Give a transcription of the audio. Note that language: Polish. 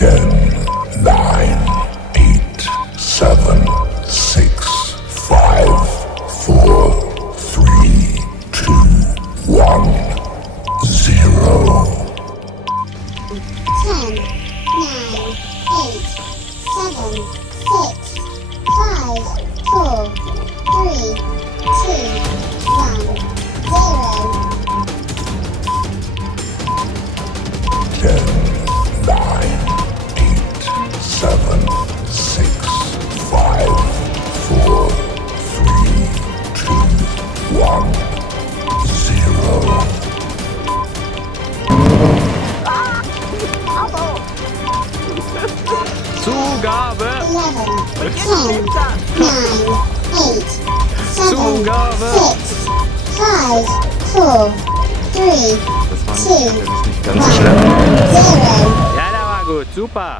10, 9, 8, 7, 6, 5, 4, 3, 2, 1, 0. 10, 9, 8, 7, 6, 5, 4, 3, 2, 1, 0. 10, 9, 8, 7, 6, 5, 4, 3, 2, 1, 0. Zugabe! 11, 10, 9, 8, 7, Zugabe! 6, 5, 4, 3, Das 2, ist nicht ganz so schlimm. 0. Ja, der war gut, super!